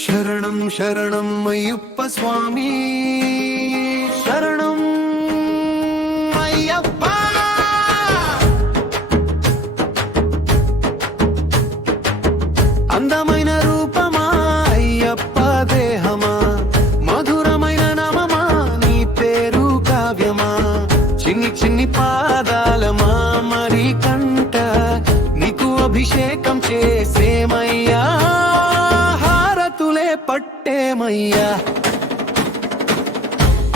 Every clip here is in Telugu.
శరణం శరణం అయ్యప్ప స్వామి, శరణం అయ్యప్ప. అందమైన రూపమా అయ్యప్ప దేహమా, మధురమైన నామమా నీ పేరు కావ్యమా. చిన్ని చిన్ని పాదాలమా మరి కంట, నీకు అభిషేకం చేసేమయ్యా, హారతులే పట్టేమయ్యా.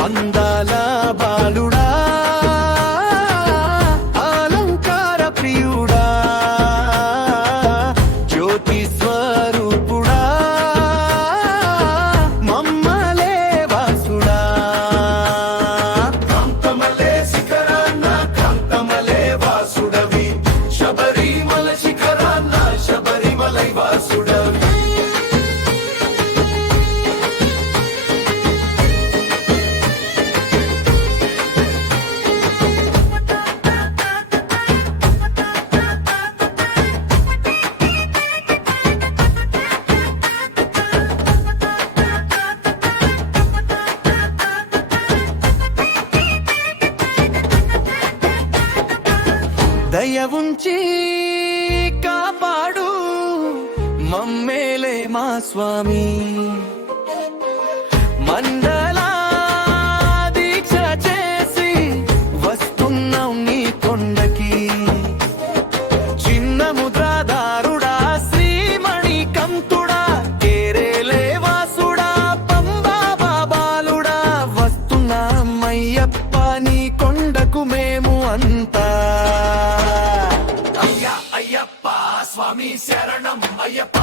అందాల బాలుడా, అలంకార ప్రియుడా, జ్యోతి స్వరూపుడా, మమ్మలే వాసుడా. కాంతమలే శిఖరాన్న కాంతమలే వాసుడవి, శబరిమల శిఖరాన్న శబరిమలై వాసుడవి. దయ ఉంచి కాపాడు మమ్మేలే మా స్వామి. మండల దీక్ష చేసి వస్తున్నాం నీ కొండకి. చిన్న ముద్రాదారుడా శ్రీమణి కంతుడా, కేరేలే వాసుడా, పంబా బాబాలుడా, వస్తున్నాం అయ్యప్ప నీ కొండకు మేము అంతా. అయ్యప్ప స్వామి శరణం అయ్యప్ప.